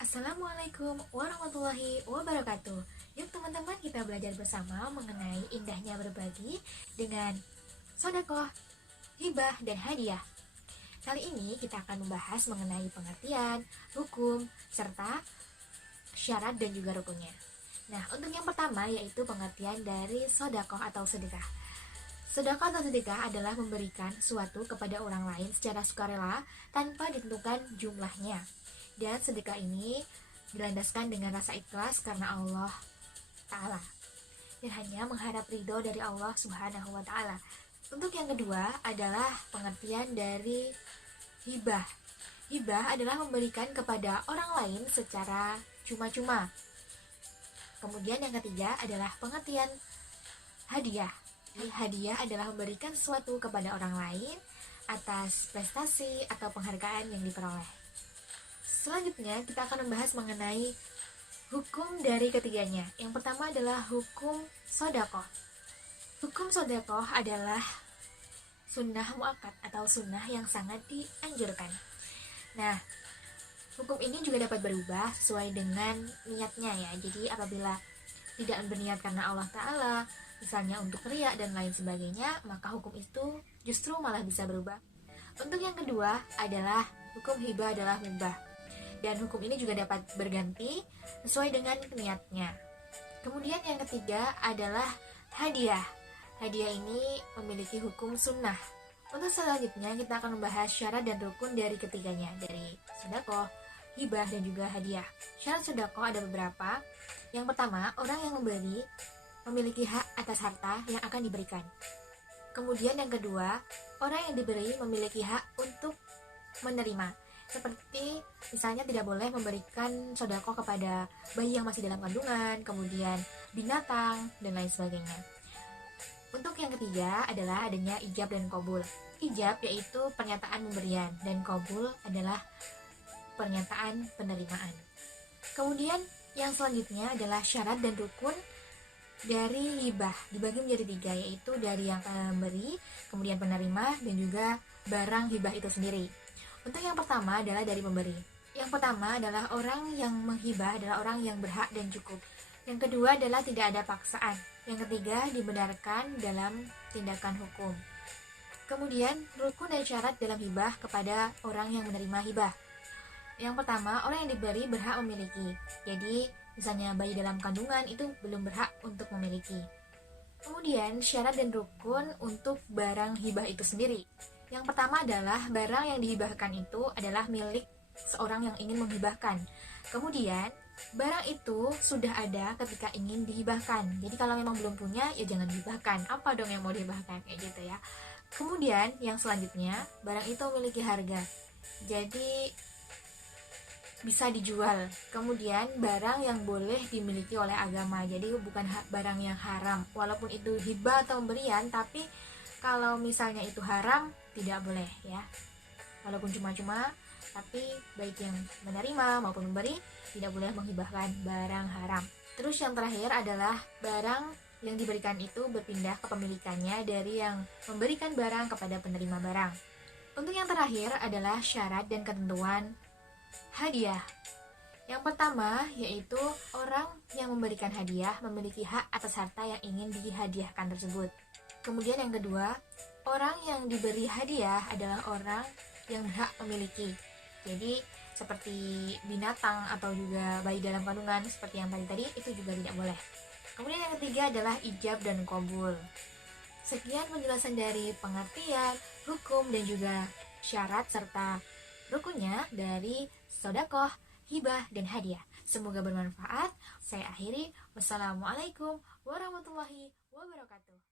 Assalamualaikum warahmatullahi wabarakatuh. Yuk teman-teman, kita belajar bersama mengenai indahnya berbagi dengan sodakoh, hibah, dan hadiah. Kali ini kita akan membahas mengenai pengertian, hukum, serta syarat dan juga rukunnya. Nah, untuk yang pertama yaitu pengertian dari sodakoh atau sedekah. Sedekah atau sedekah adalah memberikan sesuatu kepada orang lain secara sukarela tanpa ditentukan jumlahnya. Dan sedekah ini dilandaskan dengan rasa ikhlas karena Allah Ta'ala dan hanya mengharap ridho dari Allah Subhanahu wa Ta'ala. Untuk yang kedua adalah pengertian dari hibah. Hibah adalah memberikan kepada orang lain secara cuma-cuma. Kemudian yang ketiga adalah pengertian hadiah. Hadiah adalah memberikan sesuatu kepada orang lain atas prestasi atau penghargaan yang diperoleh. Selanjutnya kita akan membahas mengenai hukum dari ketiganya. Yang pertama adalah hukum sodakoh. Hukum sodakoh adalah sunnah muakkad atau sunnah yang sangat dianjurkan. Nah, hukum ini juga dapat berubah sesuai dengan niatnya ya. Jadi apabila tidak berniat karena Allah Ta'ala, misalnya untuk riya dan lain sebagainya, maka hukum itu justru malah bisa berubah. Untuk yang kedua adalah hukum hibah adalah mubah. Dan hukum ini juga dapat berganti sesuai dengan niatnya. Kemudian yang ketiga adalah hadiah. Hadiah ini memiliki hukum sunnah. Untuk selanjutnya kita akan membahas syarat dan rukun dari ketiganya, dari sedekah, hibah, dan juga hadiah. Syarat sedekah ada beberapa. Yang pertama, orang yang memberi memiliki hak atas harta yang akan diberikan. Kemudian yang kedua, orang yang diberi memiliki hak untuk menerima. Seperti misalnya tidak boleh memberikan sedekah kepada bayi yang masih dalam kandungan, kemudian binatang, dan lain sebagainya. Untuk yang ketiga adalah adanya ijab dan qabul. Ijab yaitu pernyataan pemberian, dan qabul adalah pernyataan penerimaan. Kemudian yang selanjutnya adalah syarat dan rukun dari hibah. Dibagi menjadi tiga, yaitu dari yang memberi, kemudian penerima, dan juga barang hibah itu sendiri. Untuk yang pertama adalah dari pemberi. Yang pertama adalah orang yang menghibah adalah orang yang berhak dan cukup. Yang kedua adalah tidak ada paksaan. Yang ketiga dibenarkan dalam tindakan hukum. Kemudian rukun dan syarat dalam hibah kepada orang yang menerima hibah. Yang pertama, orang yang diberi berhak memiliki. Jadi misalnya bayi dalam kandungan itu belum berhak untuk memiliki. Kemudian syarat dan rukun untuk barang hibah itu sendiri. Yang pertama adalah barang yang dihibahkan itu adalah milik seorang yang ingin menghibahkan. Kemudian barang itu sudah ada ketika ingin dihibahkan. Jadi kalau memang belum punya ya jangan dihibahkan. Apa dong yang mau dihibahkan kayak gitu ya. Kemudian yang selanjutnya, barang itu memiliki harga. Jadi bisa dijual. Kemudian barang yang boleh dimiliki oleh agama. Jadi bukan barang yang haram. Walaupun itu hibah atau pemberian, tapi kalau misalnya itu haram tidak boleh ya. Walaupun cuma-cuma, tapi baik yang menerima maupun memberi tidak boleh menghibahkan barang haram. Terus yang terakhir adalah barang yang diberikan itu berpindah kepemilikannya dari yang memberikan barang kepada penerima barang. Untuk yang terakhir adalah syarat dan ketentuan hadiah. Yang pertama yaitu orang yang memberikan hadiah memiliki hak atas harta yang ingin dihadiahkan tersebut. Kemudian yang kedua, orang yang diberi hadiah adalah orang yang berhak memiliki. Jadi seperti binatang atau juga bayi dalam kandungan seperti yang tadi itu juga tidak boleh. Kemudian yang ketiga adalah ijab dan qabul. Sekian penjelasan dari pengertian, hukum, dan juga syarat serta rukunnya dari sedekah, hibah, dan hadiah. Semoga bermanfaat. Saya akhiri. Wassalamualaikum warahmatullahi wabarakatuh.